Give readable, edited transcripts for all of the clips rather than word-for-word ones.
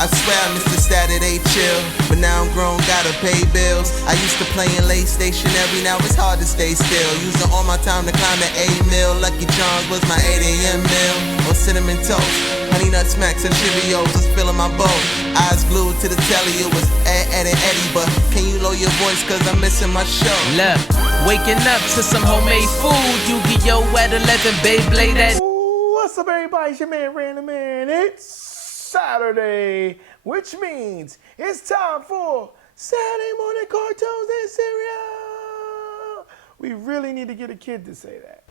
I swear I missed the Saturday chill, but now I'm grown, gotta pay bills. I used to play in late stationary, now it's hard to stay still. Using all my time to climb the A-mill. Lucky Charms was my 8 a.m. meal. On cinnamon toast, honey nut smacks and Cheerios was filling my bowl. Eyes glued to the telly, it was Ed and Eddie. But can you lower your voice, cause I'm missing my show. Look, waking up to some homemade food. Yu-Gi-Oh! At 11, Beyblade at... What's up, everybody? It's your man, Random Man. It's Saturday, which means it's time for Saturday morning cartoons and cereal. We really need to get a kid to say that.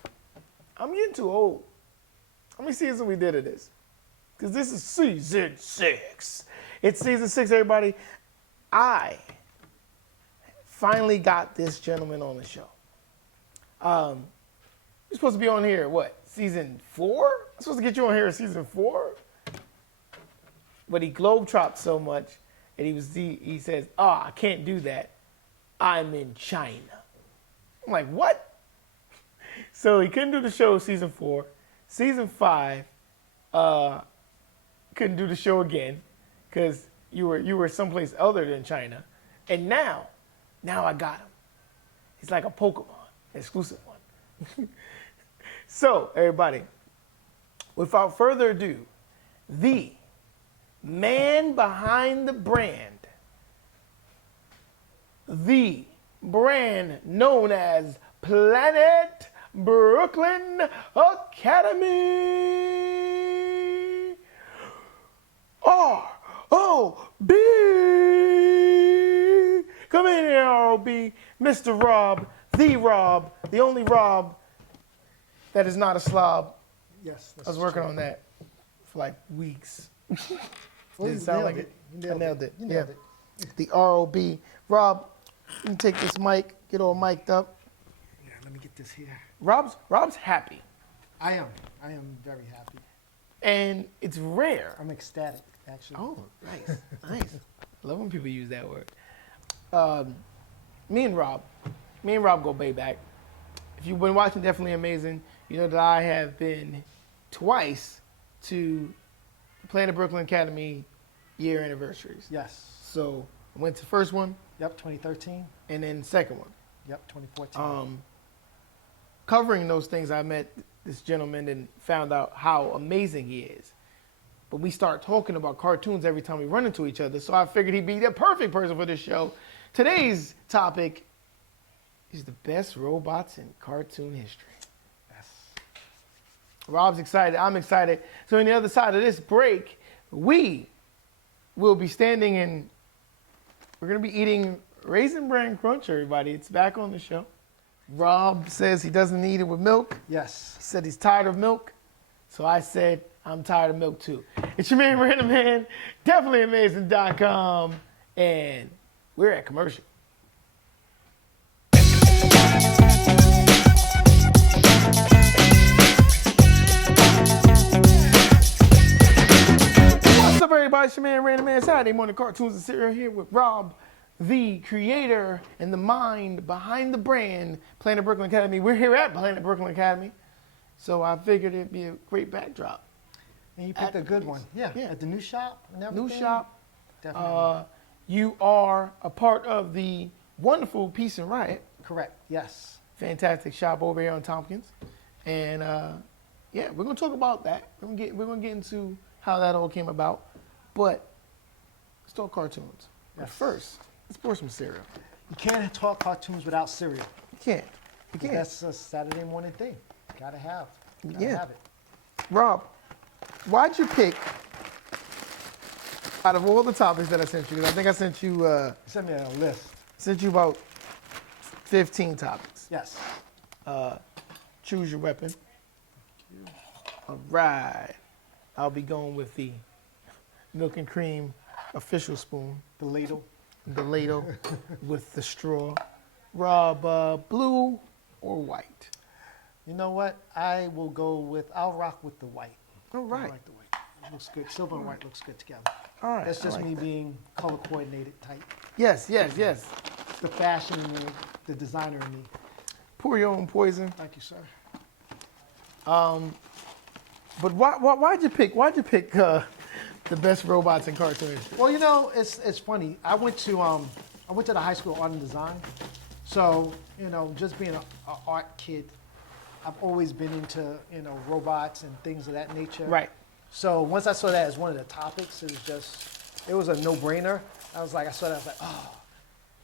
I'm getting too old. How many seasons we did of this? Because this is season 6. It's season 6, everybody. I finally got this gentleman on the show. You're supposed to be on here, what, season 4? I'm supposed to get you on here in season 4? But he globetrotted so much, and he says, I can't do that. I'm in China. I'm like, what? So he couldn't do the show season 4. Season 5, couldn't do the show again because you were someplace other than China. And now I got him. He's like a Pokemon, exclusive one. So, everybody, without further ado, the man behind the brand known as Planet Brooklyn Academy, R.O.B. Come in here, R.O.B. Mr. Rob, the only Rob that is not a slob. Yes. I was working on that for like weeks. Well, Did it sound like it? You I nailed it. You nailed it. The ROB. Rob, you can take this mic, get all mic'd up. Yeah, let me get this here. Rob's happy. I am very happy. And it's rare. I'm ecstatic, actually. Oh, nice. Nice. I love when people use that word. Me and Rob go way back. If you've been watching Definitely Amazing, you know that I have been twice to Planet Brooklyn Academy year anniversaries. Yes. So I went to the first one. Yep, 2013. And then second one. Yep, 2014. Covering those things, I met this gentleman and found out how amazing he is. But we start talking about cartoons every time we run into each other, so I figured he'd be the perfect person for this show. Today's topic is the best robots in cartoon history. Yes. Rob's excited. I'm excited. So on the other side of this break, we will be standing and we're going to be eating Raisin Bran Crunch, everybody. It's back on the show. Rob says he doesn't need it with milk. Yes. He said he's tired of milk. So I said, I'm tired of milk too. It's your man, Random Man, DefinitelyAmazing.com, and we're at commercial. What's up, everybody? It's your man, Random Man. Saturday morning cartoons and cereal here with Rob, the creator and the mind behind the brand, Planet Brooklyn Academy. We're here at Planet Brooklyn Academy, so I figured it'd be a great backdrop. And you picked a good one. Yeah. At the new shop and everything. New shop. Definitely. You are a part of the wonderful Peace and Riot. Correct. Yes. Fantastic shop over here on Tompkins. And yeah, we're gonna talk about that. We're gonna get into how that all came about. But let's talk cartoons. But Yes. first, let's pour some cereal. You can't talk cartoons without cereal. You can't. You can't. That's a Saturday morning thing. Gotta have. Gotta Yeah. have it. Rob, why'd you pick, out of all the topics that I sent you, 'cause I think I sent you Send me a list. about 15 topics. Yes. Choose your weapon. All right. I'll be going with the milk and cream official spoon, The ladle. the ladle with the straw. Rob, blue or white? You know what? I'll rock with the white. All right. I like the white. It looks good. Silver and white looks good together. All right. That's I just like me that. being color coordinated type. Yes. The fashion in me, the designer in me. Pour your own poison. Thank you, sir. But why'd you pick the best robots in cartoons? Well, you know, it's funny. I went to the high school of art and design, so you know, just being an art kid, I've always been into robots and things of that nature. Right. So once I saw that as one of the topics, it was a no-brainer. I was like, oh,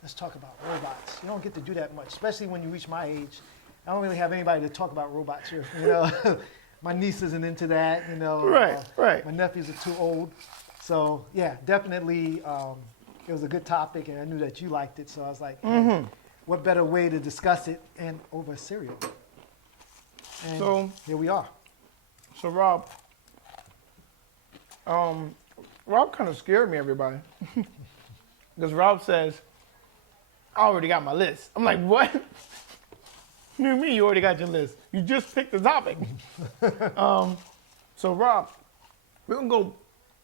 let's talk about robots. You don't get to do that much, especially when you reach my age. I don't really have anybody to talk about robots with. You know, my niece isn't into that. You know, Right. My nephews are too old. So yeah, definitely, it was a good topic, and I knew that you liked it. So I was like, hey, what better way to discuss it and over cereal? And So here we are. So Rob, Rob kind of scared me, everybody, because Rob says, "I already got my list." I'm like, "What? What do you mean you already got your list? You just picked the topic." So Rob, we're gonna go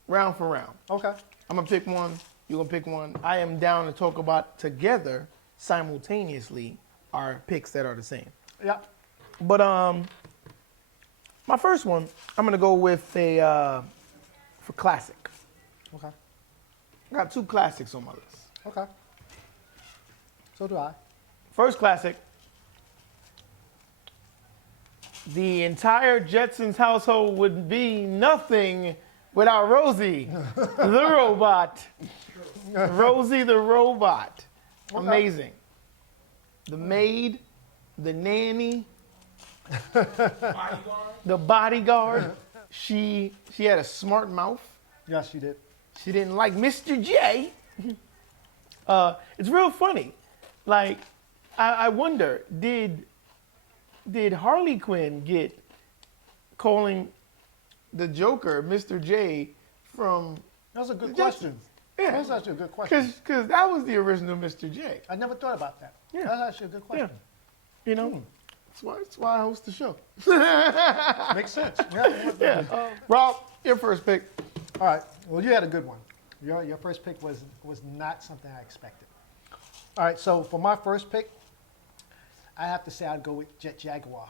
round for round. Okay. I'm gonna pick one. You're gonna pick one. I am down to talk about together simultaneously our picks that are the same. Yeah. But my first one, I'm gonna go with for classic. Okay. I got two classics on my list. Okay. So do I. First classic, the entire Jetsons household would be nothing without Rosie, the robot. Rosie the robot. Okay. Amazing. The maid, the nanny, the bodyguard. She had a smart mouth. Yes, you did. She didn't like Mr. J. It's real funny. Like, I wonder, did Harley Quinn get calling the Joker Mr. J from... That was a good the question. Jetsons? Yeah. That's actually a good question. Because that was the original Mr. J. I never thought about that. Yeah. That's actually a good question. You know? That's why I host the show. Makes sense. Yeah. Rob, your first pick. All right. Well, you had a good one. Your first pick was not something I expected. All right. So for my first pick, I have to say I'd go with Jet Jaguar.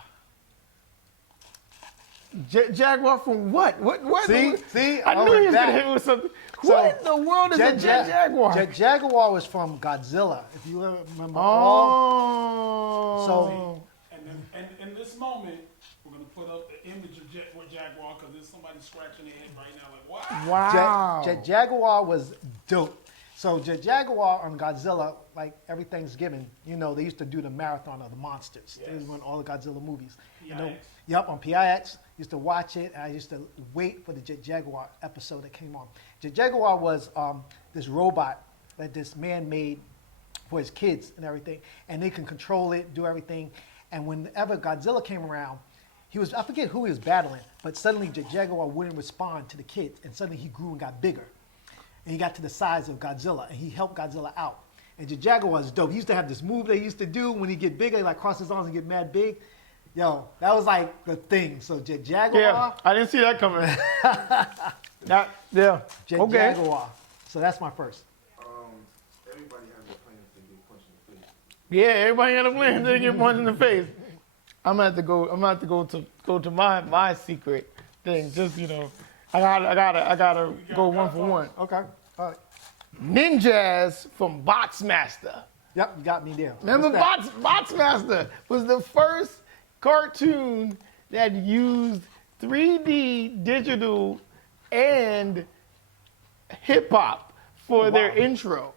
Jaguar from what? What? See? I knew he was going to hit me with something. What in the world is a Jet Jaguar? Jet Jaguar was from Godzilla, if you remember. Oh. So, and in this moment, we're going to put up the image of Jet Jaguar because there's somebody scratching their head right now like, what? Wow. Jet Jaguar was dope. So Jet Jaguar on Godzilla, like every Thanksgiving, you know, they used to do the marathon of the monsters. Yes. They would run all the Godzilla movies. You know, yep, on PIX. Used to watch it, and I used to wait for the Jet Jaguar episode that came on. Jet Jaguar was this robot that this man made for his kids and everything, and they can control it, do everything. And whenever Godzilla came around, I forget who he was battling, but suddenly Jet Jaguar wouldn't respond to the kids, and suddenly he grew and got bigger. And he got to the size of Godzilla, and he helped Godzilla out. And Jet Jaguar was dope. He used to have this move they used to do when he get bigger, he like cross his arms and get mad big. Yo, that was like the thing. So Jet Jaguar. Yeah, I didn't see that coming. Yeah. Jet Jaguar. So that's my first. Everybody has a plan to get punched in the face. Yeah, everybody had a plan to get punched in the face. I'm gonna have to go to my secret thing. Just I gotta go one for one. Okay. All right. Ninjas from Bots Master. Yep, you got me there. Remember Bots Master was the first cartoon that used 3D digital and hip hop for their intro.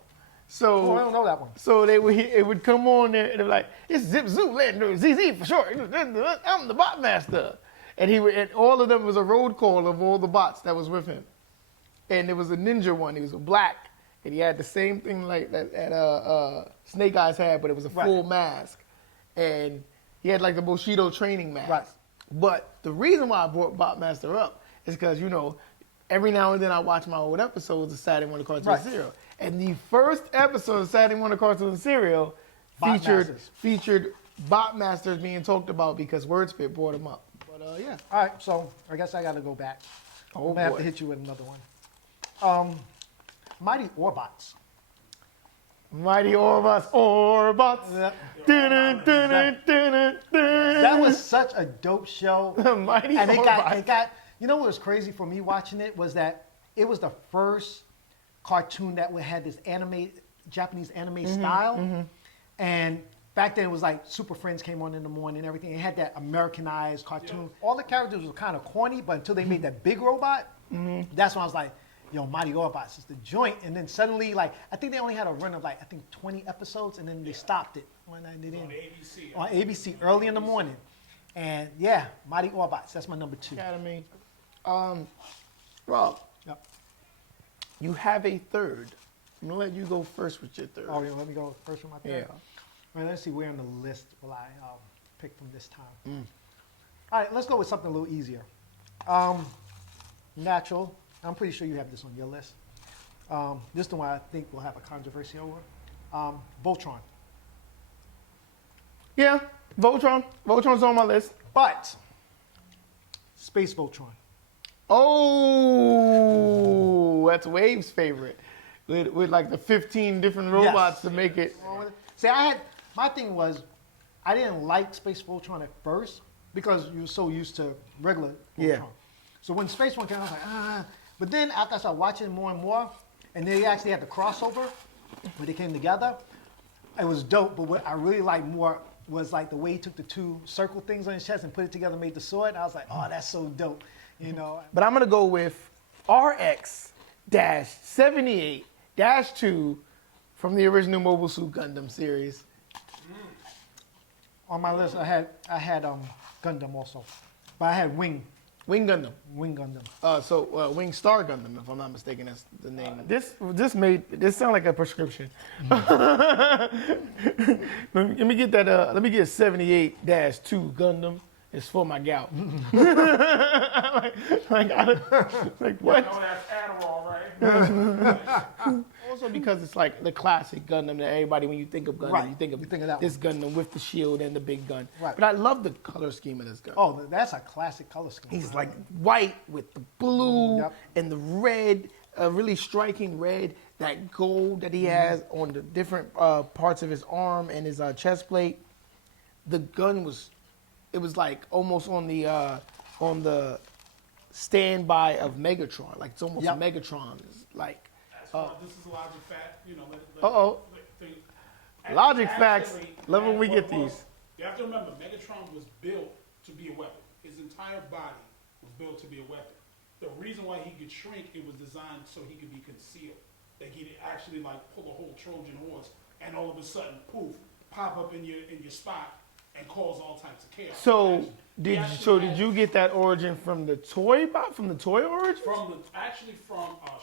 So I don't know that one. So it would come on there and they're like, it's Zip Zoolander, ZZ for short. I'm the Bot Master. And all of them was a roll call of all the bots that was with him. And there was a ninja one. He was a black, and he had the same thing like that Snake Eyes had, but it was a full mask. And he had like the Bushido training mask. Right. But the reason why I brought Bot Master up is because, every now and then I watch my old episodes of Saturday Morning Cartoon and Serial. And the first episode of Saturday Morning Cartoon and Serial featured Bot Masters being talked about because Wordspit brought him up. But yeah. All right, so I guess I got to go back. I'm going to have to hit you with another one. Mighty Orbots. Mighty Orbots. Yeah. That That was such a dope show. Mighty and Orbots. it got, you know what was crazy for me watching it was that it was the first cartoon that had this Japanese anime style. And back then it was like Super Friends came on in the morning and everything. It had that Americanized cartoon. All the characters were kind of corny, but until they made that big robot, that's when I was like, yo, Mighty Autobots is the joint. And then suddenly, like, I think they only had a run of 20 episodes, and then they stopped it. One night they didn't. On ABC, early in the morning. And yeah, Mighty Autobots, that's my number 2. Academy. Rob, Yep. you have a third. I'm gonna let you go first with your third. Oh, yeah, let me go first with my third. Yeah. All right, let's see where on the list will I pick from this time. All right, let's go with something a little easier. Natural. I'm pretty sure you have this on your list. This is the one I think we'll have a controversy over. Voltron. Yeah, Voltron. Voltron's on my list. But Space Voltron. Oh, that's Wave's favorite. With like the 15 different robots to make it. See, my thing was, I didn't like Space Voltron at first because you were so used to regular Voltron. Yeah. So when Space Voltron came, I was like, ah. But then after I started watching more and more, and they actually had the crossover where they came together, it was dope. But what I really liked more was like the way he took the 2 circle things on his chest and put it together and made the sword. And I was like, oh, that's so dope, you know. But I'm gonna go with RX-78-2 from the original Mobile Suit Gundam series. On my list, I had Gundam also, but I had Wing Gundam. Gundam. Wing Star Gundam, if I'm not mistaken, that's the name. This sound like a prescription. let me get that. Let me get 78-2 Gundam. It's for my gout. like what? Oh, that's Adderall, right? Also because it's like the classic Gundam that everybody, when you think of Gundam, Right. you think of You think of that this Gundam with the shield and the big gun. Right. But I love the color scheme of this gun. Oh, that's a classic color scheme. He's like white with the blue Yep. and the red, a really striking red, that gold that he has on the different parts of his arm and his chest plate. The gun was like almost on the standby of Megatron. Like it's almost Yep. Megatron. It's like, This is a logic fact, you know. Logic facts. Actually, Love when we get well, these. You have to remember, Megatron was built to be a weapon. His entire body was built to be a weapon. The reason why he could shrink, it was designed so he could be concealed. That he could actually like pull a whole Trojan horse and all of a sudden, poof, pop up in your spot and cause all types of chaos. So He did actually you get that origin from the toy origin? from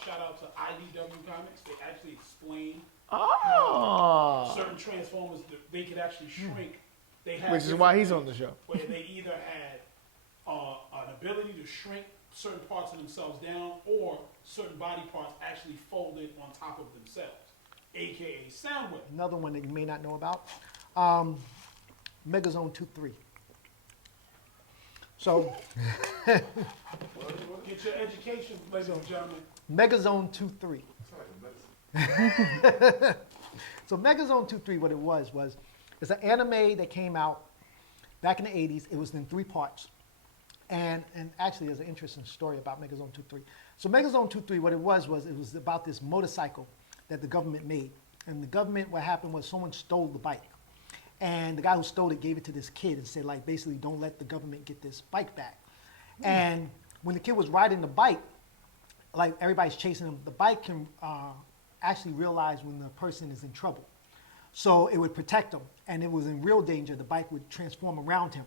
shout out to IDW Comics, they actually explain Oh. certain Transformers, they could actually shrink. They had Which is why he's different on the show. Where they either had an ability to shrink certain parts of themselves down, or certain body parts actually folded on top of themselves, aka Soundwave. Another one that you may not know about, Megazone 2-3. So, Get your education, ladies and gentlemen. Megazone 2-3. So Megazone 2-3, what it was it's an anime that came out back in the 80s. It was in 3 parts. And actually, there's an interesting story about Megazone 2-3. So Megazone 2-3, what it was about this motorcycle that the government made. And the government, what happened was someone stole the bike. And the guy who stole it gave it to this kid and said, like, basically, don't let the government get this bike back. And when the kid was riding the bike, like everybody's chasing him, the bike can actually realize when the person is in trouble. So it would protect him. And it was in real danger, the bike would transform around him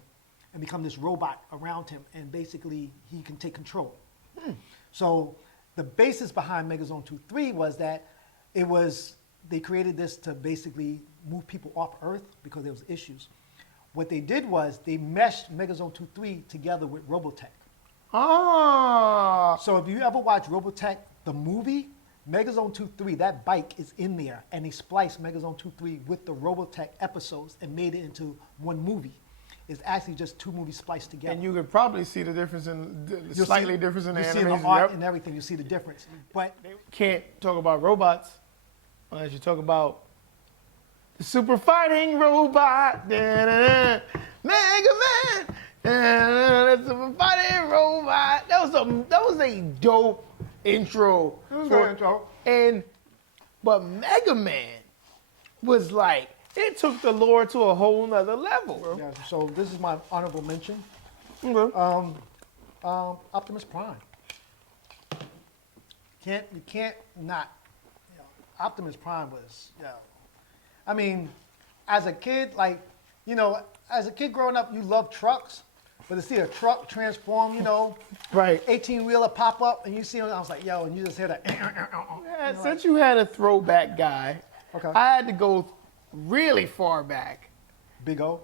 and become this robot around him. And basically, he can take control. So the basis behind Megazone 2-3 was that they created this to basically move people off Earth because there was issues. What they did was they meshed Megazone 2-3 together with Robotech. Ah. So if you ever watch Robotech, the movie, Megazone 2-3, that bike is in there, and they spliced Megazone 2-3 with the Robotech episodes and made it into one movie. It's actually just 2 movies spliced together. And you could probably see the difference in the You'll slightly see- difference in the you see animation. the art Yep. and everything. You see the difference. But Can't talk about robots unless you talk about the super fighting robot. Da-da-da. Mega Man. Da-da-da. The super fighting robot. That was a dope intro. It was a good intro. But Mega Man was like, it took the lore to a whole nother level, bro. Yeah, so this is my honorable mention. Okay. Optimus Prime. You can't not. You know, Optimus Prime was, I mean, as a kid, as a kid growing up, you love trucks, but to see a truck transform, Right. 18-wheeler pop up, and you see him, I was like, yo, and you just hear that. Yeah, since you had a throwback guy, Okay. I had to go really far back. Big O.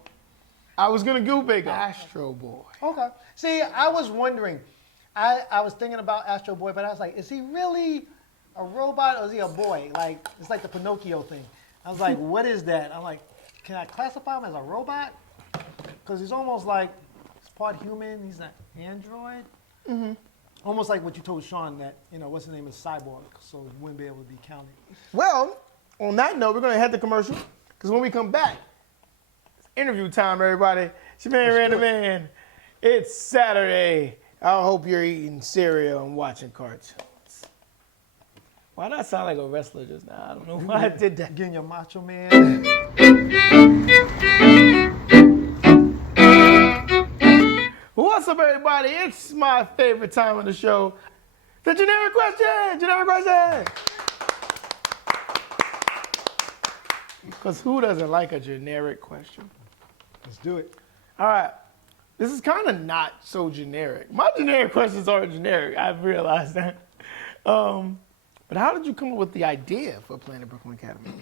I was gonna go big Astro Boy. Okay. See, I was wondering. I was thinking about Astro Boy, but I was like, is he really a robot or is he a boy? Like, it's like the Pinocchio thing. I was like, what is that? I'm like, can I classify him as a robot? Because he's almost like, he's part human, he's an android. Mm-hmm. Almost like what you told Sean that, what's his name is Cyborg, so he wouldn't be able to be counted. Well, on that note, we're gonna head to commercial because when we come back, it's interview time, everybody. It's your man, Random Man. It's Saturday. I hope you're eating cereal and watching cartoons. Why did I sound like a wrestler just now? I don't know why I did that. Getting your Macho Man. What's up, everybody? It's my favorite time of the show. The generic question! Generic question! Because who doesn't like a generic question? Let's do it. All right. This is kind of not so generic. My generic questions aren't generic. I've realized that. But how did you come up with the idea for Planet Brooklyn Academy?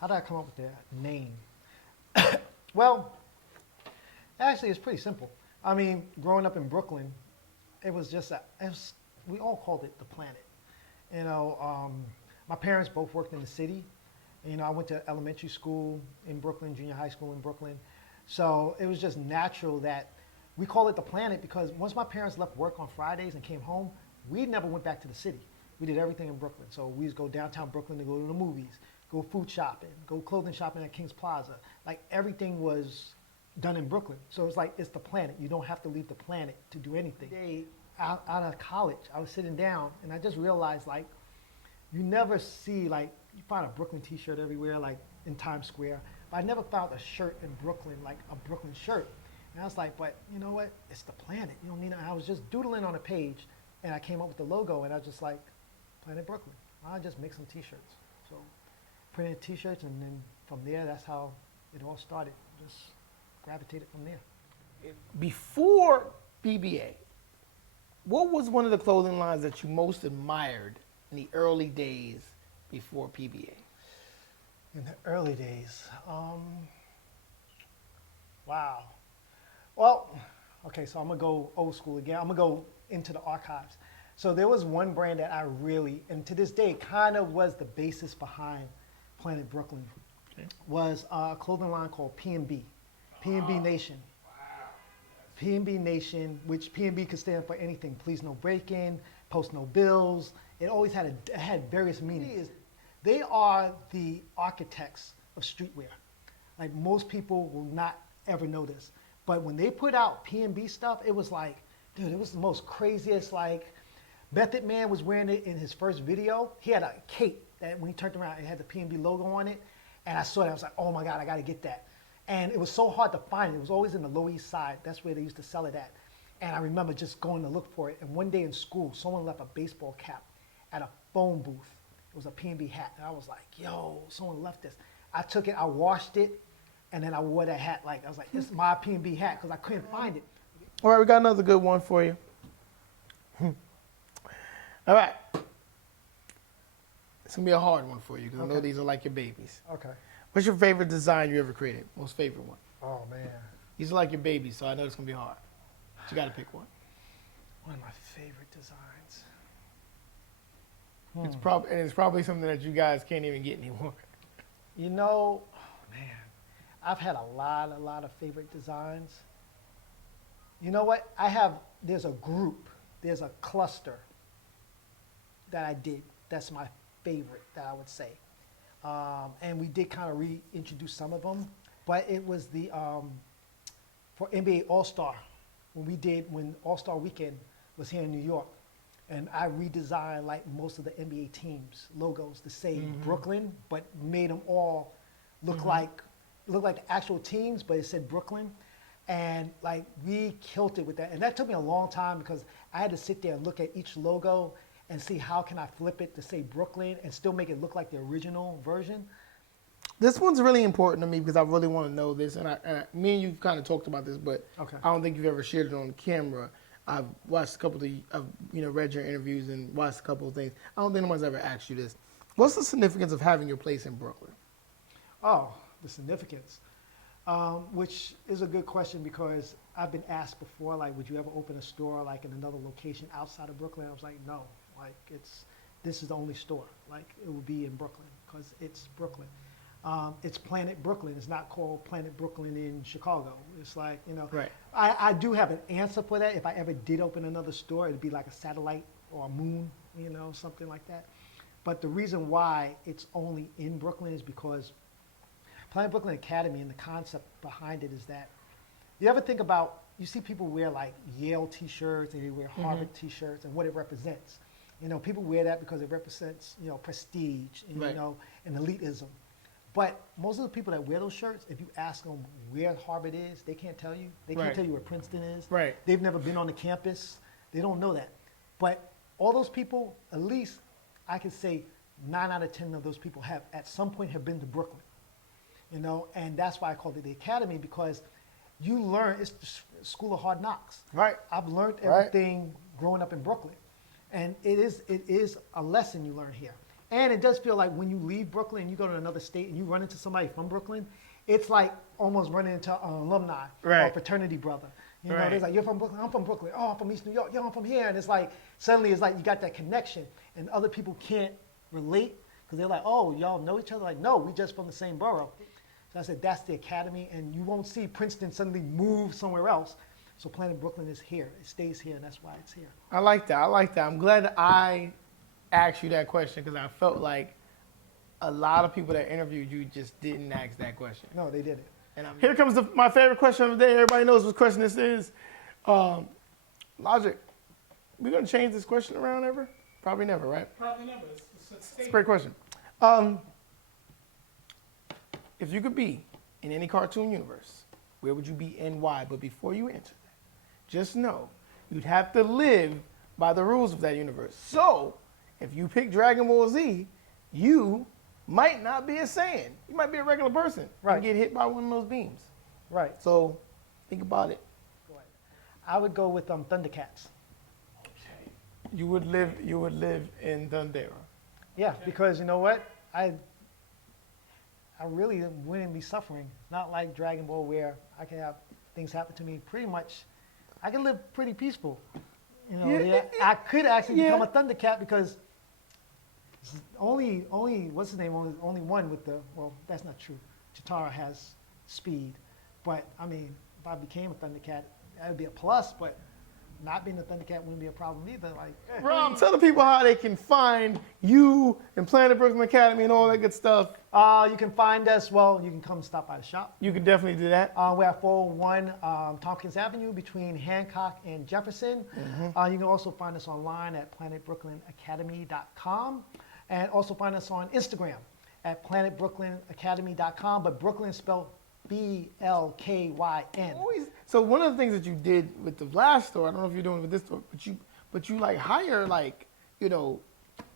How did I come up with that name? Well, actually, it's pretty simple. I mean, growing up in Brooklyn, it was just we all called it the Planet. My parents both worked in the city. I went to elementary school in Brooklyn, junior high school in Brooklyn. So it was just natural that we call it the Planet because once my parents left work on Fridays and came home, we never went back to the city. We did everything in Brooklyn. So we used to go downtown Brooklyn to go to the movies, go food shopping, go clothing shopping at King's Plaza. Like everything was done in Brooklyn. So it's like, it's the Planet. You don't have to leave the Planet to do anything. Out of college, I was sitting down and I just realized like, you never see like, you find a Brooklyn t-shirt everywhere, like in Times Square. But I never found a shirt in Brooklyn, like a Brooklyn shirt. And I was like, but you know what? It's the Planet. You don't need it. I was just doodling on a page and I came up with the logo and I was just like, Planet Brooklyn. I'll just make some t-shirts. So printed t-shirts and then from there, that's how it all started. Just gravitated from there. Before BBA, what was one of the clothing lines that you most admired in the early days before PBA? In the early days, wow. Well, okay, so I'm gonna go old school again. I'm gonna go into the archives. So there was one brand that I really, and to this day, kind of was the basis behind Planet Brooklyn, was a clothing line called P&B, P&B Nation. P&B Nation, which P&B could stand for anything. Please no break-in, post no bills. It always had various meanings. They are the architects of streetwear. Like most people will not ever know this. But when they put out P&B stuff, it was like, dude, it was the most craziest, like, Method Man was wearing it in his first video. He had a cape that when he turned around, it had the P&B logo on it. And I saw that, I was like, oh my God, I gotta get that. And it was so hard to find. It was always in the Lower East Side. That's where they used to sell it at. And I remember just going to look for it. And one day in school, someone left a baseball cap at a phone booth. It was a P&B hat. And I was like, yo, someone left this. I took it, I washed it, and then I wore that hat. Like, I was like, this is my P&B hat, because I couldn't find it. All right, we got another good one for you. All right. It's going to be a hard one for you, because I know these are like your babies. Okay. What's your favorite design you ever created? Most favorite one? Oh, man. These are like your babies, so I know it's going to be hard. But you got to pick one. One of my favorite designs. It's probably something that you guys can't even get anymore. You know, oh, man, I've had a lot of favorite designs. You know what? There's a group, there's a cluster that I did. That's my favorite that I would say. And we did kind of reintroduce some of them, but it was the, for NBA All-Star, when All-Star Weekend was here in New York. and I redesigned like most of the NBA teams logos to say Brooklyn, but made them all look like the actual teams, but it said Brooklyn. And like we killed it with that. And that took me a long time because I had to sit there and look at each logo and see how can I flip it to say Brooklyn and still make it look like the original version. This one's really important to me because I really want to know this. And me and you kind of talked about this, but Okay. I don't think you've ever shared it on camera. I've watched a couple of I've read your interviews and watched a couple of things. I don't think anyone's ever asked you this. What's the significance of having your place in Brooklyn? Oh, the significance. Which is a good question because I've been asked before, like, would you ever open a store like in another location outside of Brooklyn? I was like, no, like this is the only store. Like it will be in Brooklyn because it's Brooklyn. It's Planet Brooklyn. It's not called Planet Brooklyn in Chicago. It's like, you know, Right. I do have an answer for that. If I ever did open another store, it'd be like a satellite or a moon, you know, something like that. But the reason why it's only in Brooklyn is because Planet Brooklyn Academy and the concept behind it is that you ever think about, you see people wear like Yale t-shirts and they wear Harvard t-shirts and what it represents. You know, people wear that because it represents, you know, prestige and, Right. you know, and elitism. But most of the people that wear those shirts, if you ask them where Harvard is, they can't tell you. They can't Right. tell you where Princeton is. Right. They've never been on the campus. They don't know that. But all those people, at least I could say 9 out of 10 of those people have at some point have been to Brooklyn. You know, and that's why I called it the academy because you learn, it's the school of hard knocks. Right. I've learned Right. everything growing up in Brooklyn. And it is a lesson you learn here. And it does feel like when you leave Brooklyn and you go to another state and you run into somebody from Brooklyn, it's like almost running into an alumni or a Right. fraternity brother. You know, Right. there's like, you're from Brooklyn, I'm from Brooklyn. Oh, I'm from East New York. Yo, I'm from here. And it's like, suddenly it's like you got that connection and other people can't relate because they're like, oh, y'all know each other? Like, no, we just from the same borough. So I said, that's the academy, and you won't see Princeton suddenly move somewhere else. So Planet Brooklyn is here. It stays here, and that's why it's here. I like that. I like that. I'm glad that I asked you that question because I felt like a lot of people that interviewed you just didn't ask that question. No, they did it. And here comes my favorite question of the day. Everybody knows what question this is. Logic, we going to change this question around ever? Probably never, right? Probably never. It's a great question. If you could be in any cartoon universe, where would you be and why? But before you answer that, just know you'd have to live by the rules of that universe. So, if you pick Dragon Ball Z, you might not be a Saiyan. You might be a regular person Right. and get hit by one of those beams. Right. So, think about it. Go ahead. I would go with Thundercats. You would live in Thundera. Yeah, because you know what? I really wouldn't be suffering. Not like Dragon Ball where I can have things happen to me pretty much. I can live pretty peaceful. You know, Yeah. I could actually Yeah. become a Thundercat because only what's his name? Only one with the, well, that's not true. Chitara has speed. But I mean, if I became a Thundercat, that would be a plus, but not being a Thundercat wouldn't be a problem either. Like, Rob, tell the people how they can find you and Planet Brooklyn Academy and all that good stuff. you can find us, well, you can come stop by the shop. You can definitely do that. We're at 401 Tompkins Avenue between Hancock and Jefferson. You can also find us online at planetbrooklynacademy.com and also find us on Instagram at planetbrooklynacademy.com, but Brooklyn is spelled BLKYN. So one of the things that you did with the last store, I don't know if you're doing it with this store, but you like hire like, you know,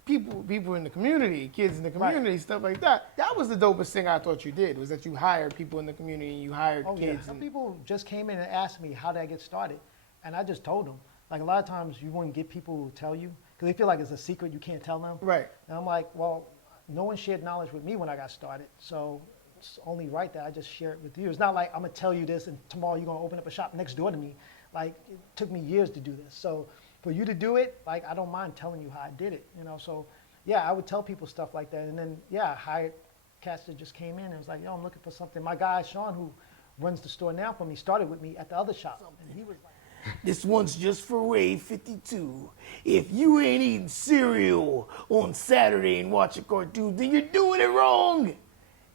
people in the community, kids in the community, stuff like that. That was the dopest thing I thought you did, was that you hired people in the community and you hired Oh, yeah. kids. Some people just came in and asked me, how did I get started? And I just told them. Like a lot of times you wouldn't get people who tell you because they feel like it's a secret you can't tell them. Right. And I'm like, well, no one shared knowledge with me when I got started. So it's only right that I just share it with you. It's not like I'm going to tell you this and tomorrow you're going to open up a shop next door to me. Like it took me years to do this. So for you to do it, like I don't mind telling you how I did it, you know. So yeah, I would tell people stuff like that. And then, yeah, I hired cats that just came in and was like, yo, I'm looking for something. My guy, Sean, who runs the store now for me, started with me at the other shop. And he was like, This one's just for Wave 52. If you ain't eating cereal on Saturday and watching cartoons, then you're doing it wrong.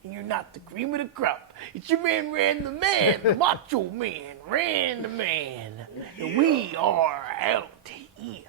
And you're not the cream of the crop. It's your man, Ran the Man, the macho man, Ran the Man. And we are out here.